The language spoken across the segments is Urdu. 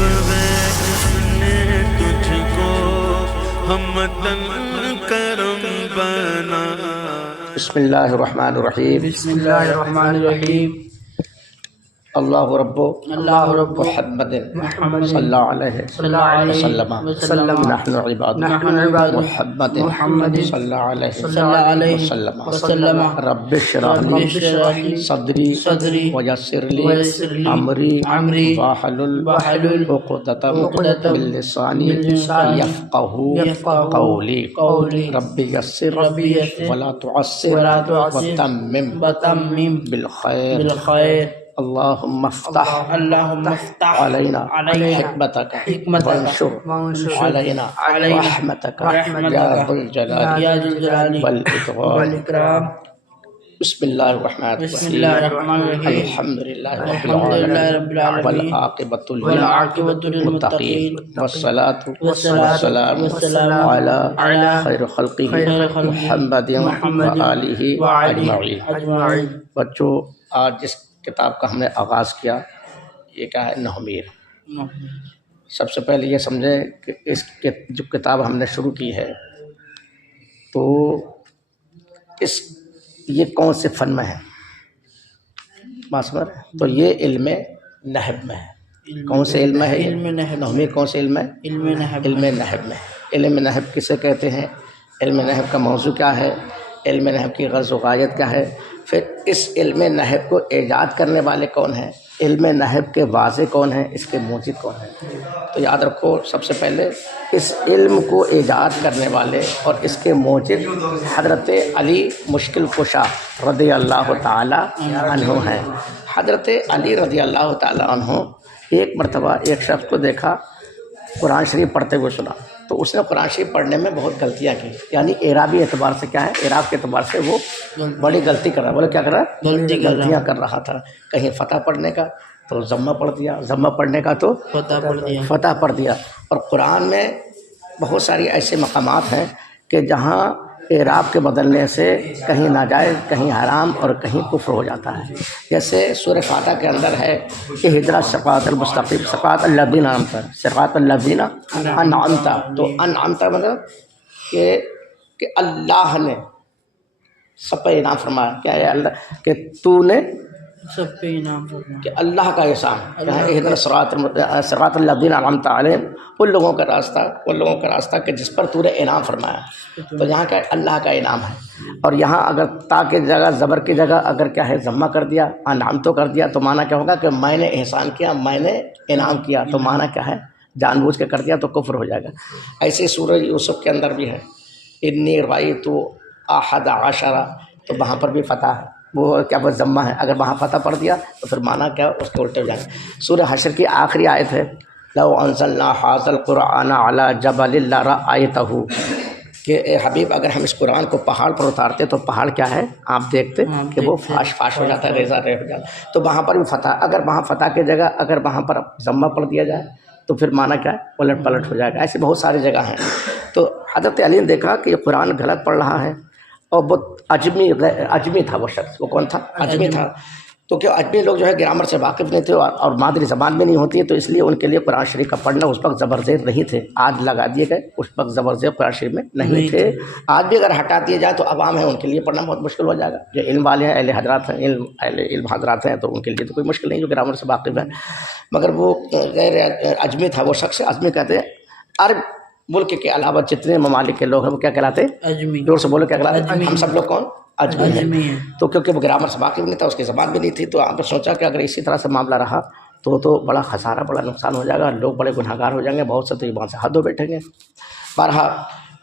جب نے تجھ کو ہمدن کرم بنا. بسم اللہ الرحمن الرحیم. بسم اللہ الرحمن الرحیم. اللہ رب اللہ رب محمد محمد صلی اللہ علیہ صلی اللہ علیہ وسلم. نحن عباد محمد محمد صلی اللہ علیہ صلی اللہ علیہ وسلم. وسلم. رب اشرح رب لی اشرح لی صدری صدری ویسر ویسر لی لی امری واحلل واحلل عقدۃ من لسانی یفقهوا قولی. رب یسر ولا تعسر ولا تعسر وتمم بالخیر. بالخیر. اللهم افتح اللهم افتح علينا حکمتک وانشر علينا رحمتك يا ذو الجلال یا ذو الجلال والإكرام. والاکرام. بسم اللہ الرحمن بسم اللہ الرحمن الرحیم. الرحیم. الحمد للہ رب الحمد للہ رب العالمین العالمین والعاقبۃ والعاقبۃ للمتقین للمتقین والصلاة والسلام والسلام على خیر خلقہ خیر خلقہ محمد وآلہ اجمعین. اجمعین. بچوں، آج جس کتاب کا ہم نے آغاز کیا یہ کیا ہے؟ نحمیر. سب سے پہلے یہ سمجھیں کہ اس جو کتاب ہم نے شروع کی ہے تو یہ کون سے فن میں ہے؟ باسمر. تو یہ علم نحو میں ہے. کون سے علم ہے؟ علم نحو. نحمیر کون سے علم ہے؟ علم نحو. علم نحو میں. علم نحو کسے کہتے ہیں؟ علم نحو کا موضوع کیا ہے؟ علم نحو کی غرض و غایت کیا ہے؟ پھر اس علم نحو کو ایجاد کرنے والے کون ہیں؟ علم نحو کے واضح کون ہیں؟ اس کے موجد کون ہیں؟ تو یاد رکھو، سب سے پہلے اس علم کو ایجاد کرنے والے اور اس کے موجد حضرت علی مشکل کشا رضی اللہ تعالی عنہ ہیں. حضرت علی رضی اللہ تعالی عنہ ایک مرتبہ ایک شخص کو دیکھا قرآن شریف پڑھتے ہوئے سنا، تو اس نے قرآن شریف پڑھنے میں بہت غلطیاں کی. یعنی اعرابی اعتبار سے کیا ہے؟ اعراب کے اعتبار سے وہ بڑی غلطی کر رہا. بولے کیا کر رہا؟ غلطیاں کر رہا تھا. کہیں فتح پڑھنے کا تو ضمہ پڑھ دیا، ضمہ پڑھنے کا تو فتح پڑھ دیا. اور قرآن میں بہت ساری ایسے مقامات ہیں کہ جہاں اعراب کے بدلنے سے کہیں ناجائز، کہیں حرام اور کہیں کفر ہو جاتا ہے. جیسے سورہ فاتحہ کے اندر ہے کہ اہدنا الصراط المستقیم صراط الذین انعمت صراط الذین انعمت. تو انعمت مطلب کہ اللہ نے سب پہ انعام فرمایا. کیا ہے؟ اللہ کہ تو نے سب پہ انعام فرمایا. کہ اللہ کا احسان. اہدنا صراط الذین انعمت علیہم، ان لوگوں کا راستہ کہ جس پر تو نے انعام فرمایا. تو یہاں کا اللہ کا انعام ہے. اور یہاں اگر تا کی جگہ زبر کی جگہ اگر کیا ہے ضمہ کر دیا، انعام تو کر دیا، تو معنی کیا ہوگا؟ کہ میں نے احسان کیا، میں نے انعام کیا. تو معنی کیا ہے؟ جان بوجھ کے کر دیا تو کفر ہو جائے گا. ایسے سورہ یوسف کے اندر بھی ہے انی رأیت احد عشر، تو وہاں پر بھی فتح ہے. وہ کیا وہ ضمہ ہے. اگر وہاں فتح پڑھ دیا تو پھر معنی کیا اس کے الٹے ہو جائیں گے. سورہ حشر کی آخری آیت ہے لو انزلنا هذا القرآن على جبل لرأيته، کہ اے حبیب اگر ہم اس قرآن کو پہاڑ پر اتارتے تو پہاڑ کیا ہے؟ آپ دیکھتے کہ وہ فاش ہو جاتا ہے، ریزہ رہ ہو جاتا ہے. تو وہاں پر بھی فتح. اگر وہاں فتح کی جگہ اگر وہاں پر ضمہ پڑھ دیا جائے تو پھر معنی کیا ہے؟ الٹ پلٹ ہو جائے گا. ایسے بہت ساری جگہ ہیں. تو حضرت علی نے دیکھا کہ یہ قرآن غلط پڑھ رہا ہے. اور وہ اجمی تھا. وہ شخص وہ کون تھا؟ اجمی تھا. تو کہ اجمی لوگ جو ہے گرامر سے واقف نہیں تھے اور مادری زبان میں نہیں ہوتی ہے، تو اس لیے ان کے لیے قرآن شریف کا پڑھنا اس وقت زبر زیر نہیں تھے. آج لگا دیے گئے، اس وقت زبر زیر قرآن شریف میں نہیں تھے. آج بھی اگر ہٹا دیے جائے تو عوام ہے ان کے لیے پڑھنا بہت مشکل ہو جائے گا. جو علم والے ہیں، اہل حضرات ہیں، علم حضرات ہیں، تو ان کے لیے تو کوئی مشکل نہیں جو گرامر سے واقف ہیں. مگر وہ غیر اجمی تھا. وہ شخص اجمی کہتے ہیں. عرب ملک کے علاوہ جتنے ممالک کے لوگ ہیں وہ کیا کہلاتے ہیں؟ اجمی. زور سے بولو کیا کہلاتے ہیں؟ ہم سب لوگ کون؟ اجمی ہیں. تو کیونکہ وہ گرامر سے واقف نہیں تھا، اس کی زبان بھی نہیں تھی، تو آپ نے سوچا کہ اگر اسی طرح سے معاملہ رہا تو بڑا خسارہ، بڑا نقصان ہو جائے گا. لوگ بڑے گناہگار ہو جائیں گے. بہت سے تو ایمان سے حد ہو بیٹھیں گے. بہرحال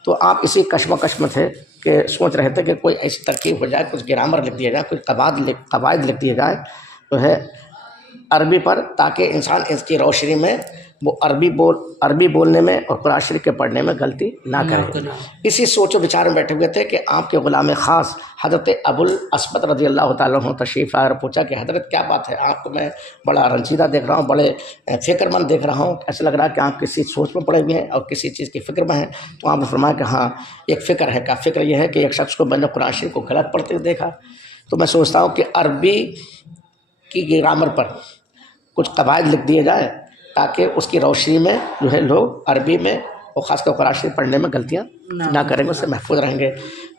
تو آپ اسی کشمکش میں تھے کہ سوچ رہے تھے کہ کوئی ایسی ترکیب ہو جائے، کچھ گرامر لکھ دیا جائے، کچھ قواعد لکھ دیے جائیں جو ہے عربی پر، تاکہ انسان اس کی روشنی میں وہ عربی بولنے میں اور قرآن شریف کے پڑھنے میں غلطی نہ کرے. اسی سوچ و بچار میں بیٹھے ہوئے تھے کہ آپ کے غلام خاص حضرت ابو الاسود رضی اللہ تعالیٰ عنہ تشریف آئے اور پوچھا کہ حضرت کیا بات ہے؟ آپ کو میں بڑا رنجیدہ دیکھ رہا ہوں، بڑے فکر مند دیکھ رہا ہوں. ایسا لگ رہا ہے کہ آپ کسی سوچ میں پڑے ہوئے ہیں اور کسی چیز کی فکر میں ہیں. تو آپ نے فرمایا کہ ہاں ایک فکر ہے. کیا فکر؟ یہ ہے کہ ایک شخص کو میں نے قرآن شریف کو غلط پڑھتے ہوئے دیکھا، تو میں سوچتا ہوں کہ عربی کی گرامر پر کچھ قواعد لکھ دیے جائیں تاکہ اس کی روشنی میں جو ہے لوگ عربی میں اور خاص طور قرآن شریف پڑھنے میں غلطیاں نہ کریں گے، اس سے محفوظ رہیں گے۔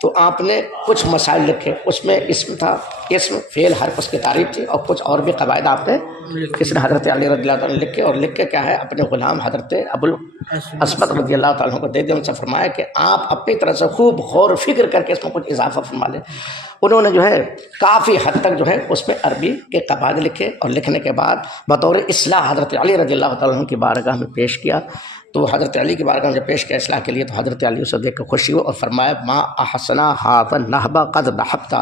تو آپ نے کچھ مسائل لکھے، اس میں اسم تھا، اسم فعل حرف اس کی تعریف تھی، اور کچھ اور بھی قواعد آپ نے کس نے حضرت علی رضی اللہ تعالیٰ نے لکھے، اور لکھ کے کیا ہے اپنے غلام حضرت ابو الاسود رضی اللہ تعالیٰ کو دے دیں، ان سے فرمایا کہ آپ اپنی طرح سے خوب غور و فکر کر کے اس میں کچھ اضافہ فرما لیں۔ انہوں نے جو ہے کافی حد تک جو ہے اس میں عربی کے قواعد لکھے، اور لکھنے کے بعد بطور اصلاح حضرت علی رضی اللہ تعالیٰ کی بارگاہ میں پیش کیا۔ تو حضرت علی کی بارگاہ میں جب پیش کیا اصلاح کے لیے، تو حضرت علی اسے دیکھ کر خوشی ہوئی اور فرمایا ما احسنا ھذا النہب قد نہبت،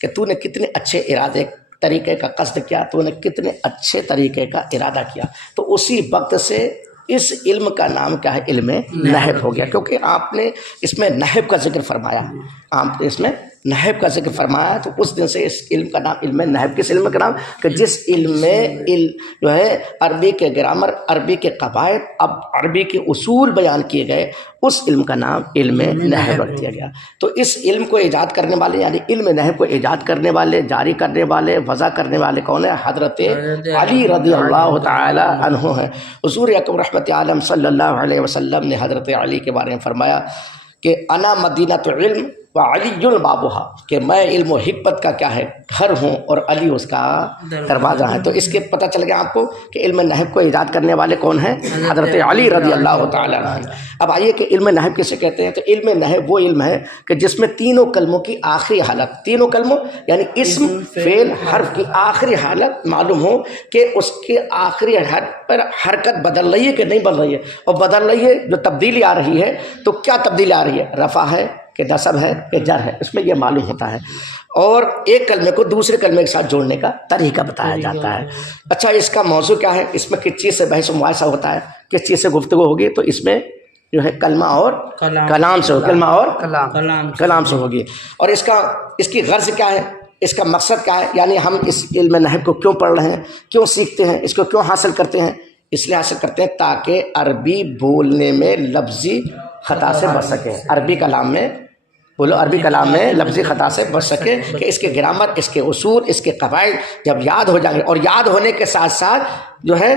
کہ تو نے کتنے اچھے ارادے طریقے کا قصد کیا، تو نے کتنے اچھے طریقے کا ارادہ کیا۔ تو اسی وقت سے اس علم کا نام کیا ہے، علم نحب ہو گیا، کیونکہ آپ نے اس میں نحب کا ذکر فرمایا، آپ نے اس میں نحب کا ذکر فرمایا، تو اس دن سے اس علم کا نام علم نحب، کس علم کا نام کہ جس علم میں جو ہے عربی کے گرامر، عربی کے قواعد، اب عربی کے اصول بیان کیے گئے، اس علم کا نام علم نحب رکھ دیا گیا۔ تو اس علم کو ایجاد کرنے والے، یعنی علم نحب کو ایجاد کرنے والے، جاری کرنے والے، وضع کرنے والے کون ہیں؟ حضرت علی رضی اللہ تعالی عنہ ہیں۔ حضور اکرم رحمت عالم صلی اللہ علیہ وسلم نے حضرت علی کے بارے میں فرمایا کہ انا مدینۃ علم وعلی بابھا، کہ میں علم و حکمت کا کیا ہے گھر ہوں، اور علی اس کا دروازہ ہے۔ تو اس کے پتہ چل گیا آپ کو کہ علم نحب کو ایجاد کرنے والے کون ہیں؟ حضرت علی رضی اللہ تعالیٰ عنہ۔ اب آئیے کہ علم نحب کسے کہتے ہیں؟ تو علم نحب وہ علم ہے کہ جس میں تینوں کلموں کی آخری حالت، تینوں کلموں یعنی اسم فعل حرف کی آخری حالت معلوم ہو کہ اس کے آخری حرف پر حرکت بدل رہی ہے کہ نہیں بدل رہی ہے، اور بدل رہی ہے جو تبدیلی آ رہی ہے تو کیا تبدیلی آ رہی ہے، رفع ہے کہ نصب ہے کہ جر ہے، اس میں یہ معلوم ہوتا ہے، اور ایک کلمے کو دوسرے کلمے کے ساتھ جوڑنے کا طریقہ بتایا جاتا ہے۔ اچھا، اس کا موضوع کیا ہے، اس میں کس چیز سے بحث و مباحثہ ہوتا ہے، کس چیز سے گفتگو ہوگی؟ تو اس میں جو ہے کلمہ اور کلام سے ہوگی، کلمہ اور کلام سے ہوگی۔ اور اس کی غرض کیا ہے، اس کا مقصد کیا ہے، یعنی ہم اس علم نحب کو کیوں پڑھ رہے ہیں، کیوں سیکھتے ہیں، اس کو کیوں حاصل کرتے ہیں؟ اس لیے حاصل کرتے ہیں تاکہ عربی بولنے میں لفظی خطا سے بچ سکے، عربی کلام میں بولو، عربی کلام میں لفظی خطا سے بچ سکے، کہ اس کے گرامر، اس کے اصول، اس کے قواعد جب یاد ہو جائیں گے، اور یاد ہونے کے ساتھ ساتھ جو ہے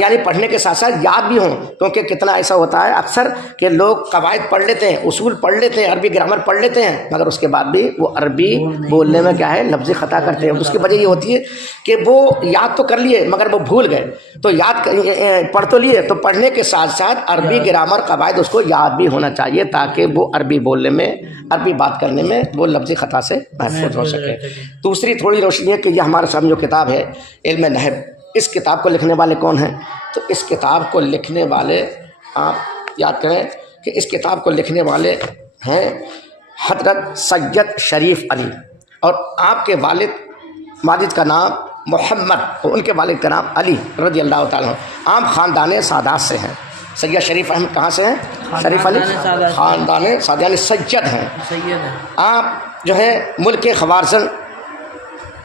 یعنی پڑھنے کے ساتھ ساتھ یاد بھی ہوں، کیونکہ کتنا ایسا ہوتا ہے اکثر کہ لوگ قواعد پڑھ لیتے ہیں، اصول پڑھ لیتے ہیں، عربی گرامر پڑھ لیتے ہیں، مگر اس کے بعد بھی وہ عربی بولنے میں کیا ہے لفظی خطا کرتے ہیں۔ اس کی وجہ یہ ہوتی ہے کہ وہ یاد تو کر لیے مگر وہ بھول گئے، تو یاد پڑھ تو لیے، تو پڑھنے کے ساتھ ساتھ عربی گرامر قواعد اس کو یاد بھی ہونا چاہیے، تاکہ وہ عربی بولنے میں، عربی بات کرنے میں وہ لفظی خطا سے محفوظ ہو سکے۔ دوسری تھوڑی روشنی ہے کہ یہ ہمارے سامنے جو کتاب ہے علم نحب، اس کتاب کو لکھنے والے کون ہیں؟ تو اس کتاب کو لکھنے والے آپ یاد کریں کہ اس کتاب کو لکھنے والے ہیں حضرت سید شریف علی، اور آپ کے والد کا نام محمد، اور ان کے والد کا نام علی رضی اللہ تعالیٰ عنہ۔ عام خاندان سادات سے ہیں۔ سید شریف احمد کہاں سے ہیں؟ شریف علی خاندان سادات، یعنی سید ہیں۔ آپ جو ہے ملک خوارزم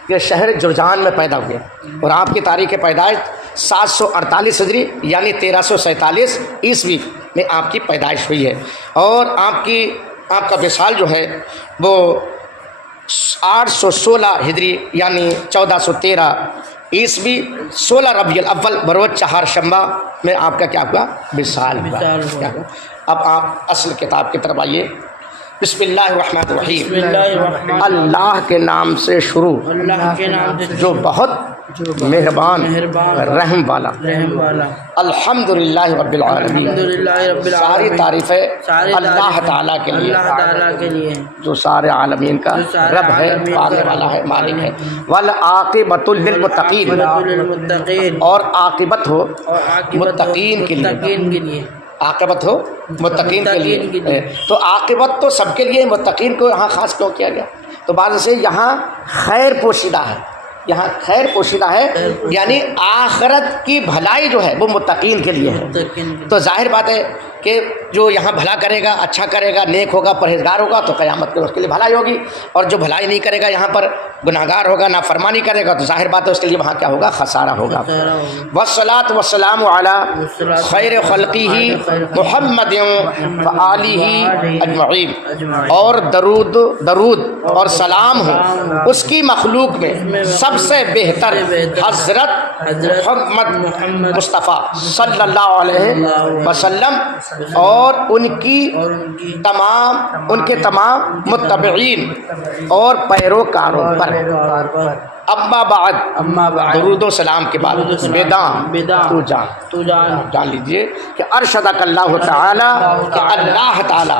کے شہر جرجان میں پیدا ہوئے، اور آپ کی تاریخ پیدائش 748 ہجری یعنی 1347 عیسوی میں آپ کی پیدائش ہوئی ہے، اور آپ کا وصال جو ہے وہ 816 ہجری یعنی 1413 عیسوی 16 ربیع الاول بروز چہارشنبہ میں آپ کا کیا ہوا؟ وصال ہوا۔ اب آپ اصل کتاب کی طرف آئیے۔ بسم اللہ الرحمن الرحیم، اللہ کے نام سے شروع، جو بہت مہربان رحم والا، الحمدللہ رب العالمین، ساری تعریفیں اللہ تعالیٰ کے لیے جو سارے عالمین کا رب ہے، پالنے والا ہے، مالک ہے۔ والعاقبۃ للمتقین، اور عاقبت ہو متقین کے لیے، عاقبت ہو متقین کے لیے۔ تو عاقبت تو سب کے لیے، متقین کو یہاں خاص کیوں کیا گیا؟ تو بعد سے یہاں خیر پوشیدہ ہے، یہاں خیر پوشیدہ ہے، یعنی آخرت کی بھلائی جو ہے وہ متقین کے لیے ہے۔ تو ظاہر بات ہے کہ جو یہاں بھلا کرے گا، اچھا کرے گا، نیک ہوگا، پرہیزگار ہوگا، تو قیامت میں اس کے لیے بھلائی ہوگی، اور جو بھلائی نہیں کرے گا، یہاں پر گناہگار ہوگا، نافرمانی کرے گا، تو ظاہر بات ہے اس کے لیے وہاں کیا ہوگا؟ خسارہ ہوگا۔ والصلاۃ والسلام علی خیر خلقہ محمد وآلہ اجمعین، اور درود اور سلام ہو اس کی مخلوق میں، سب سب سے بہتر حضرت محمد مصطفیٰ صلی اللہ علیہ وسلم اور ان کے تمام متبعین اور پیروکاروں پر اما بعد درود و سلام کے بعد بداں تو جان لیجئے کہ ارشدک اللہ تعالی کہ اللہ تعالی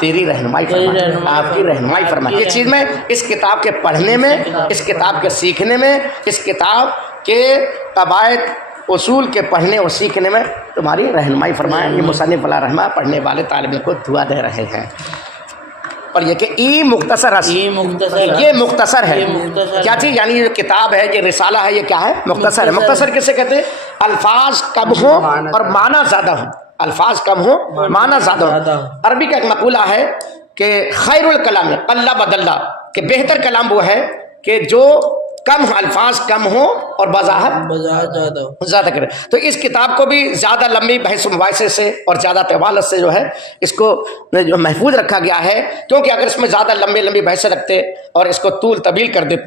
تیری رہنمائی فرمائے، آپ کی رہنمائی فرمائے اس چیز میں، اس کتاب کے پڑھنے میں، اس کتاب کے سیکھنے میں، اس کتاب کے قواعد اصول کے پڑھنے اور سیکھنے میں تمہاری رہنمائی فرمائے۔ یہ مصنف علیہ رحمہ پڑھنے والے طالب علم کو دعا دے رہے ہیں۔ اور یہ کہ یہ مختصر ہے کیا چیز، یعنی یہ کتاب ہے، یہ رسالہ ہے، یہ کیا ہے؟ مختصر ہے۔ مختصر کسے کہتے ہیں؟ الفاظ کم ہوں اور معنی زیادہ ہوں، الفاظ کم ہوں معنی زیادہ ہوں۔ عربی کا ایک مقولہ ہے کہ خیر الکلام قل بدل، کہ بہتر کلام وہ ہے کہ جو کم الفاظ کم ہوں اور وضاحت زیادہ کرے۔ تو اس کتاب کو بھی زیادہ لمبی بحث و مباحثے سے اور زیادہ طوالت سے جو ہے اس کو جو محفوظ رکھا گیا ہے، کیونکہ اگر اس میں زیادہ لمبی بحثیں رکھتے اور اس کو طول طویل کر دیتے،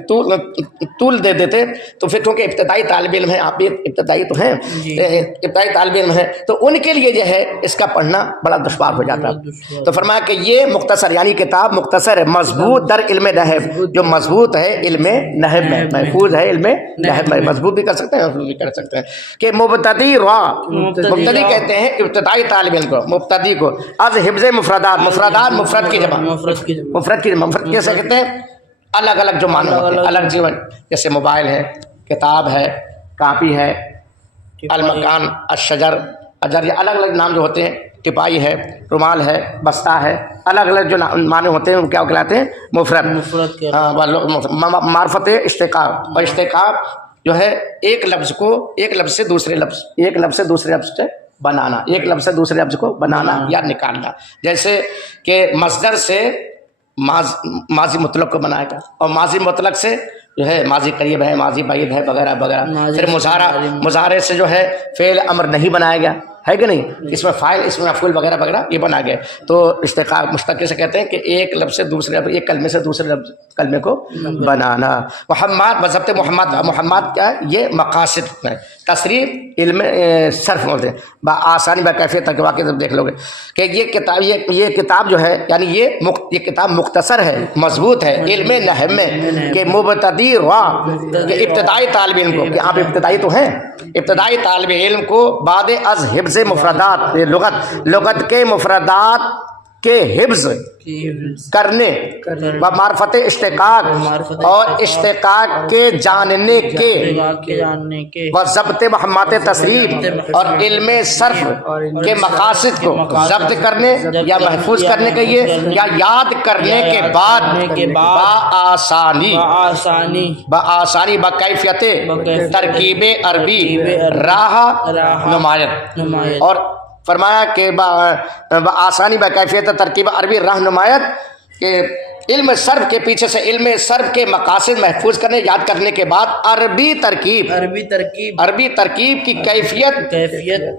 طول دے دیتے، تو پھر کیونکہ ابتدائی طالب علم ہیں، آپ بھی ابتدائی تو ہیں، ابتدائی طالب علم ہیں، تو ان کے لیے جو ہے اس کا پڑھنا بڑا دشوار ہو جاتا ہے۔ تو فرمایا کہ یہ مختصر، یعنی کتاب مختصر ہے، مضبوط در علم نحو، جو مضبوط ہے علم نحو میں، محفوظ ہے علم نحو میں، مضبوط بھی کر سکتے ہیں، محفوظ بھی کر سکتے ہیں۔ کہ مبتدی مبتدی کہتے ہیں ابتدائی طالب علم کو، مبتدی کو از حفظ مفردات، مفرد کی جمع، مفرد کیسے کہتے ہیں؟ الگ الگ جو معنی ہوتے ہیں، الگ جیون، جیسے موبائل ہے، کتاب ہے، کاپی ہے، المکان، الشجر، اجر، یہ الگ الگ نام جو ہوتے ہیں، ٹپائی ہے، رومال ہے، بستہ ہے، الگ الگ جو معنی ہوتے ہیں وہ کیا کہلاتے ہیں؟ مفرد۔ معرفت اشتقاق، اور اشتقاق جو ہے ایک لفظ کو ایک لفظ سے دوسرے لفظ سے بنانا، ایک لفظ سے دوسرے لفظ کو بنانا یا نکالنا، جیسے کہ مصدر سے ماضی مطلق کو بنائے گا، اور ماضی مطلق سے جو ہے ماضی قریب ہے، ماضی بعید ہے، وغیرہ وغیرہ۔ پھر مضارع سے جو ہے فعل امر نہیں بنایا گیا ہے کہ نہیں، اس میں فاعل، اس میں مفعول وغیرہ وغیرہ یہ بنا گئے۔ تو اشتقاق مشتق سے کہتے ہیں کہ ایک لفظ سے دوسرے، ایک کلمے سے دوسرے کلمے کو بنانا۔ محمد بضبط محمد کیا ہے؟ یہ مقاصد ہے، تصریف علم صرف بولتے ہیں، بآسانی بکیفیت تک واقع جب دیکھ لو گے کہ یہ کتاب جو ہے، یعنی یہ کتاب مختصر ہے، مضبوط ہے علم نحو میں، کہ مبتدی کہ ابتدائی طالب علم کو، کہ آپ ابتدائی تو ہیں، ابتدائی طالب علم کو بعد از حفظ مفردات، لغت کے مفردات کے حفظ کرنے و معرفت اشتقاق، اور اشتقاق کے جاننے کے و ضبط محمد تصریف اور علم صرف کے مقاصد کو ضبط کرنے یا محفوظ کرنے کے لیے یا یاد کرنے کے بعد بآسانی بکیفیت ترکیب عربی راہ نمایت، اور فرمایا کہ بآسانی بکیفیت ترکیب عربی رہنمایت، کہ علم صرف کے پیچھے سے علم صرف کے مقاصد محفوظ کرنے یاد کرنے کے بعد عربی ترکیب کی کیفیت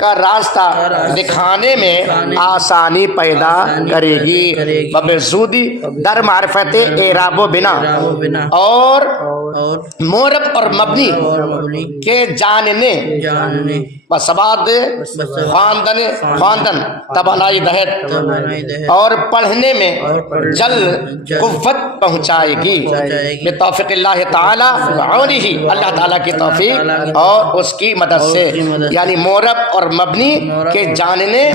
کا راستہ دکھانے میں آسانی پیدا کرے گی، بزودی در معرفت اعراب و بنا، اور مورب اور مبنی کے جاننے، بسباد خواندن تبانائی دہت، اور پڑھنے میں جلد قوت پہنچائے گی، بتوفیق اللہ تعالی وعونہ، اللہ تعالیٰ کی توفیق اور اس کی مدد سے، یعنی مورب اور مبنی کے جاننے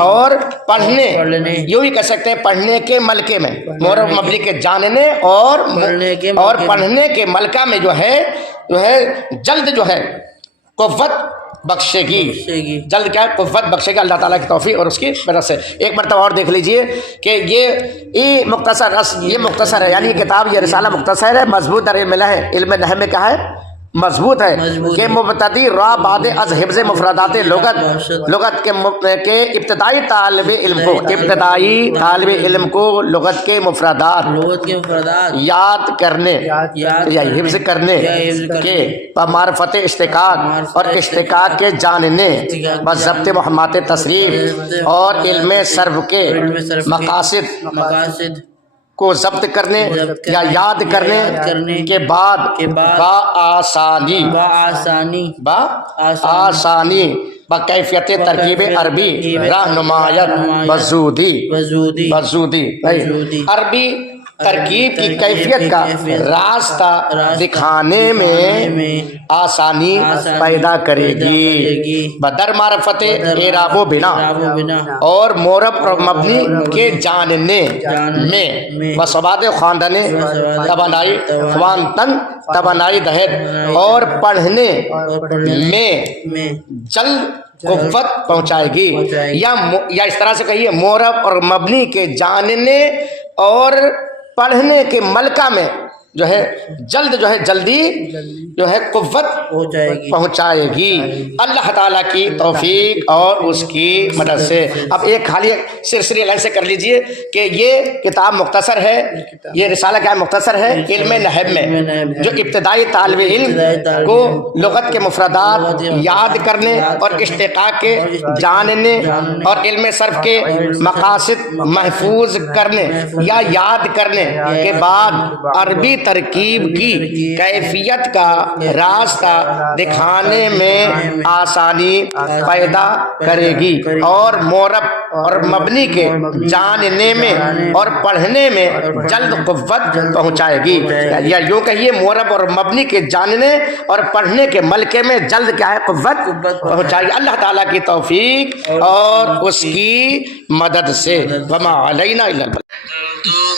اور پڑھنے، یوں ہی کہہ سکتے ہیں پڑھنے کے ملکے میں، مورب مبنی کے جاننے اور پڑھنے کے ملکہ میں جو ہے جلد جو ہے قوت بخشے گی، جلد کیا ہے؟ قوت بخشے گی، اللہ تعالیٰ کی توفیق اور اس کی مدد سے۔ ایک مرتبہ اور دیکھ لیجئے کہ یہ مختصر ہے، یعنی یہ کتاب، یہ رسالہ مختصر ہے، مضبوط در علم نحو میں کیا ہے؟ مضبوط ہے، کہ مبتدی را بعد از حفظ مفردات لغت کے ابتدائی طالب علم کو لغت کے مفردات یاد کرنے یا حفظ کرنے کے معرفت اشتقاق اور اشتقاق کے جاننے، ضبط محمد تصریف اور علم صرف کے مقاصد کو ضبط کرنے یا یاد کرنے کے بعد بآسانی بآسانی بکیفیت ترکیب عربی رہنمایت وزودی عربی ترکیب کی کیفیت کا راستہ دکھانے میں آسانی پیدا کرے گی بدر معرفت اعراب و بنا اور مورب اور مبنی کے جاننے میں وسباد خواندن توانائی خواندن توانائی دہد اور پڑھنے میں جلد قوت پہنچائے گی یا اس طرح سے کہیے مورب اور مبنی کے جاننے اور پڑھنے کے ملکہ میں جو ہے جلدی جو ہے قوت پہنچائے گی اللہ تعالیٰ کی توفیق اور اس کی مدد سے۔ اب ایک خالی سرسری لائن سے کر لیجئے کہ یہ کتاب مختصر ہے، یہ رسالہ کیا مختصر ہے علم نحو میں، جو ابتدائی طالب علم کو لغت کے مفردات یاد کرنے اور اشتقاق کے جاننے اور علم صرف کے مقاصد محفوظ کرنے یا یاد کرنے کے بعد عربی ترکیب کی کیفیت کا راستہ دکھانے میں آسانی پیدا کرے گی اور مورب اور مبنی کے جاننے میں اور پڑھنے میں جلد قوت پہنچائے گی، یا یوں کہیے مورب اور مبنی کے جاننے اور پڑھنے کے ملکے میں جلد کیا ہے قوت پہنچائے گی اللہ تعالیٰ کی توفیق اور اس کی مدد سے۔ وما علینا الا البلاغ۔